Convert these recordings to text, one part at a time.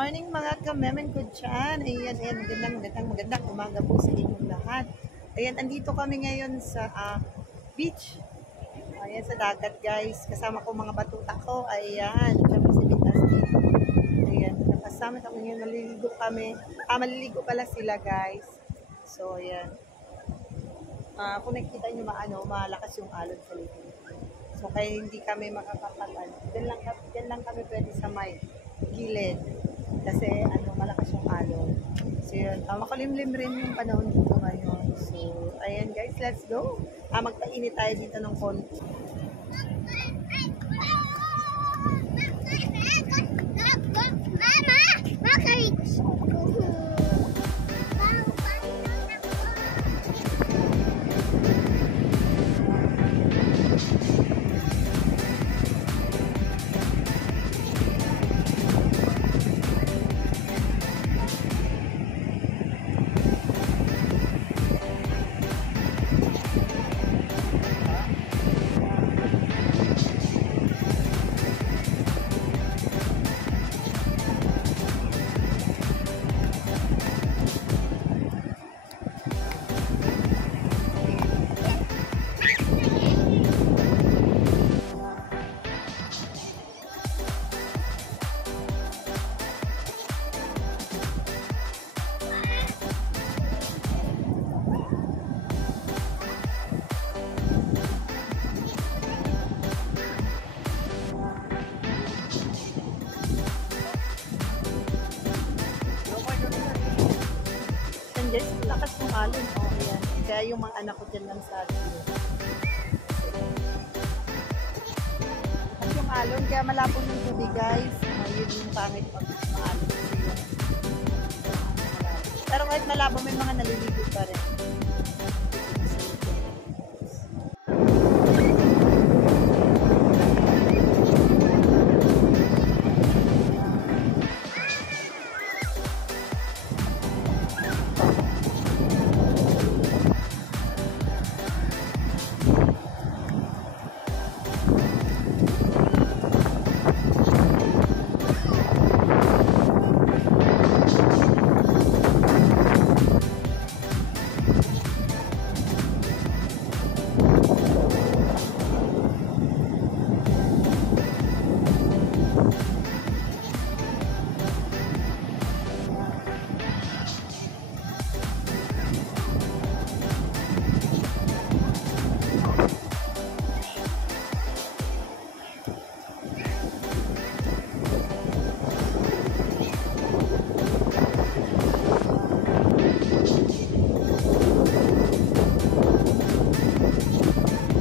morning mga kamemen ko dyan. Ayan, magandang umaga po sa inyong lahat. Ayan, andito kami ngayon sa beach. Ayan, sa dagat guys. Kasama ko mga batuta ko. Ayan, siyempre si Bigasti. Ayan, kasama kami ngayon. Maliligo kami. Maliligo pala sila guys. So, ayan. Kung nakikita nyo malakas yung alon sa likod. So, kaya hindi kami makakapalan. Diyan lang kami pwede sa may gilid. Kasi, malakas yung alon. So, yun. Makulimlim rin yung panahon dito ngayon. So, ayan guys, let's go. Magpainit tayo dito ng konti. Guys, lakas ng alon. Ayan. Kaya yung mga anak ko dyan lang sa atin. At yung alon, kaya malapong yung tubig guys. Yun yung pangit pag maalon. Pero kahit malabo, may mga naliligo pa rin.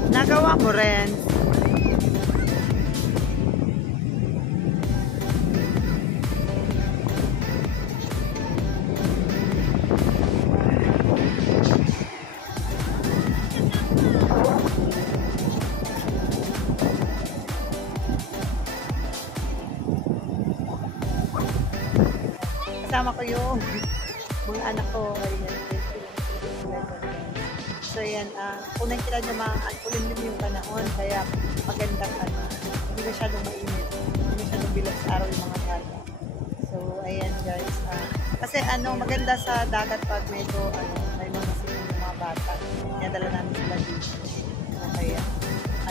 Nagawa mo rin. Kasama ko yung mga anak ko. Ayan. So yan, kung nakikita nyo kulimlim yung panahon, kaya magandang hindi masyadong mainit, hindi masyadong bilang sa araw yung mga bata. So ayan guys, kasi maganda sa dagat pag medyo may mga sino yung mga bata, kaya dala namin sila dito. So kaya,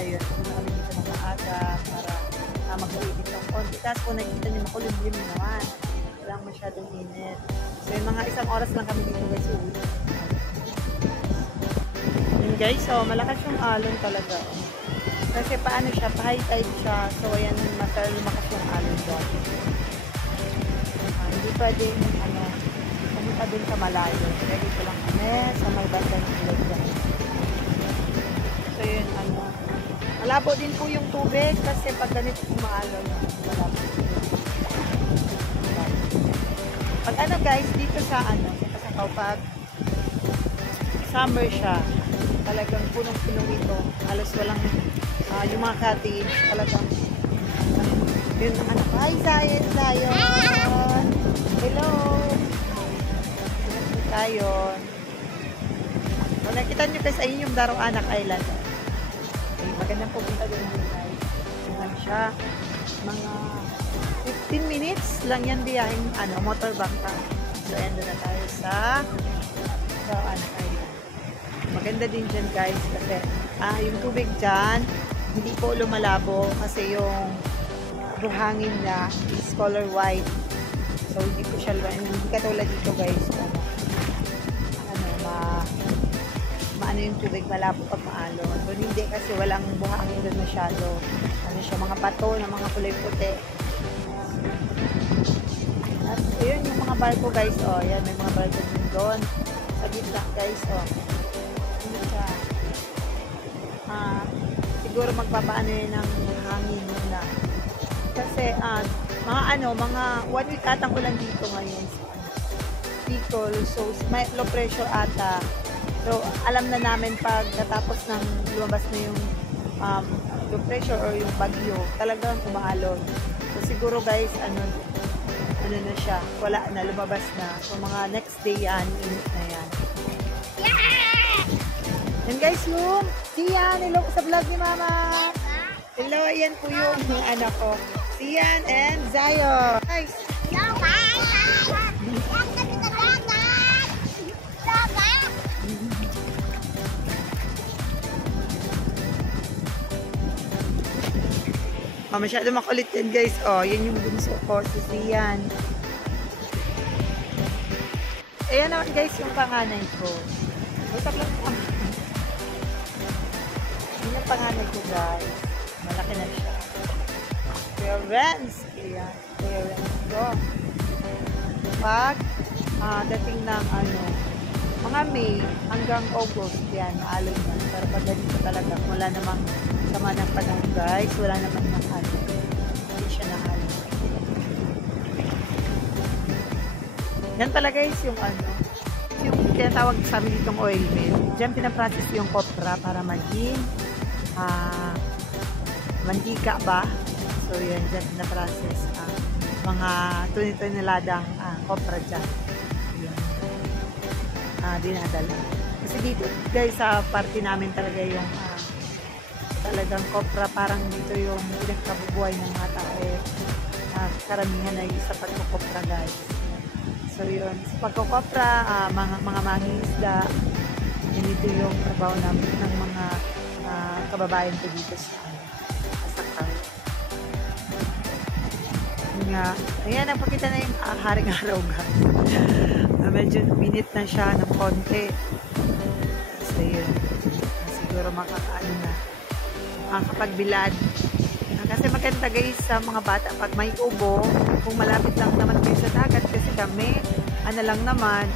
ayun, kung kami dito ng maaga para mag-uibig ng konti. Tapos kung nakikita nyo makulimlim naman, walang masyadong init. So yung mga isang oras lang kami dito guys, uwi. Guys, malakas yung alon talaga. Kasi paano siya, pa-high tide siya. So, ayan, lumakas yung alon doon. Hindi pwedeng, pumunta dun sa malayo. Kaya dito lang kami, sa may bandang ilog dyan. So, yun, malabo din po yung tubig kasi pag ganito umaalon, malabo. Pag guys, dito sa sa Pasakaw, pag summer siya, talagang punong-punong ito. Halos walang, yung mga cottage, talagang, yun, hi, Zion! Hello! Zion! Kung nakita nyo guys, ayun yung Daroanak Island. Ay, magandang pupunta din guys. Tingnan siya. Mga 15 minutes lang yan biyahing motor bangka. So, ayan na tayo sa maganda din dyan guys kasi yung tubig dyan hindi po lumalabo kasi yung buhangin na is color white. So, hindi po siya hindi katulad dito guys. Maano yung tubig, malabo pag maalon. So, hindi kasi walang buhangin doon masyado. Ano siya, mga bato na mga kulay puti. At ayun yung mga barko guys, oh, yan, may mga barko din doon. Sa gitna guys, oh. Ano siya, siguro magpapaano yun ng hangin nila. Kasi, mga 1 week atang ulan dito ngayon sa Bicol. So, may low pressure ata. So, alam na namin pag natapos ng lumabas na yung low pressure or yung bagyo, talagang umaalon. So, siguro guys, ano na siya, wala na, lumabas na. So, mga next day yan, init na yan. Yeah! Yan guys, yung Sian, hello ko sa vlog ni Mama. Hello, ayan po yung anak ko. Sian and Zayo. Guys, hello guys! masyado makulit yan guys. Oh, yun yung bunso ko, si Sian. Ayan naman guys yung panganay ko. Usap lang po. Yun yung panganay ko guys. Malaki na siya. Kuya Renz. Kuya Renz ko. Pag dating ng mga May hanggang August yan, maalon na. Pero pag ganito talaga, wala namang sama ng panahon guys, wala naman ng hindi siya nahalo. Yan pala guys yung yung tinatawag sa amin ditong oil mill. Diyan pinaprocess yung kopra para maging mantika ba? So yan, diyan pinaprocess mga tuniladang kopra dyan. Dinadala. Kasi dito guys sa party namin talaga yung talagang kopra, parang dito yung pinagkabubuhay ng mga tao. Karamihan ay sa pagkukopra guys. So yun, sa pagkukopra, mga mangingisda, ganito yung trabaho namin ng mga kababayan ko dito sa Sakal. Ayan, napakita na yung haring araw guys. Medyo minute na siya ng konti. So yun, siguro makakaano na makakapagbilad. Kasi maganda guys sa mga bata pag may ubo, kung malapit lang naman kayo sa dagat kasi kami, lang naman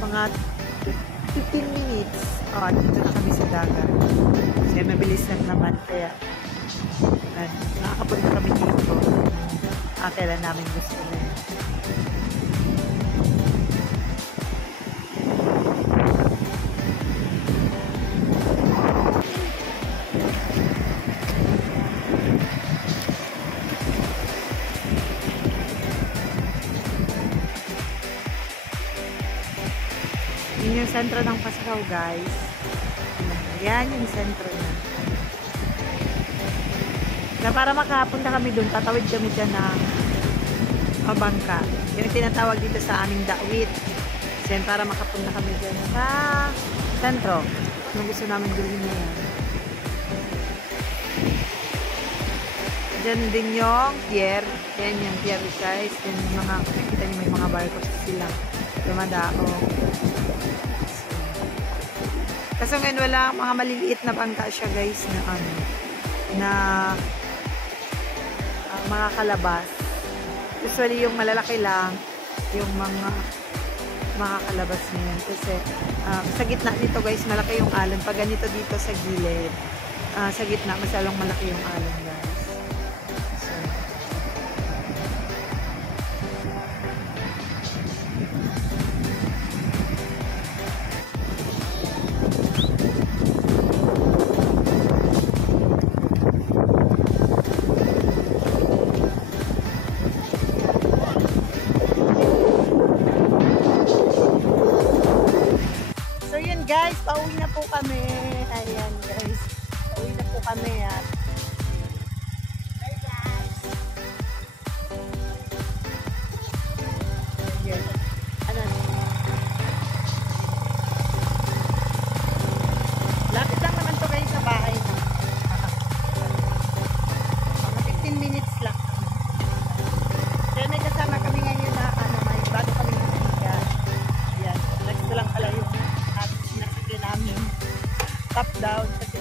mga 15 minutes dito na kami sa dagat. Kasi mabilis lang naman kaya nakakapunta kami dito. Kailan namin gusto na yun. Yun yung sentro ng Pascaw guys. Yan yung sentro na. Na para makapunta kami dun, tatawid kami dyan ng bangka. Yung tinatawag dito sa aming dawit. Kasi para makapunta kami dyan sa sentro. Kung gusto namin gawin na yan. Dyan din yung pier. Yan yung pier guys. Yan yung mga, nakikita nyo may mga barcos sila. Dumadao. Kasi ngayon wala mga maliliit na bangka siya guys na makakalabas. Usually yung malalaki lang yung mga makakalabas niyan kasi sa gitna dito guys malaki yung alon. Pag ganito dito sa gilid sa gitna masyadong malaki yung alon guys. Guys, pauwi na po kami. Ayan guys. Pauwi na po kami at top down kasi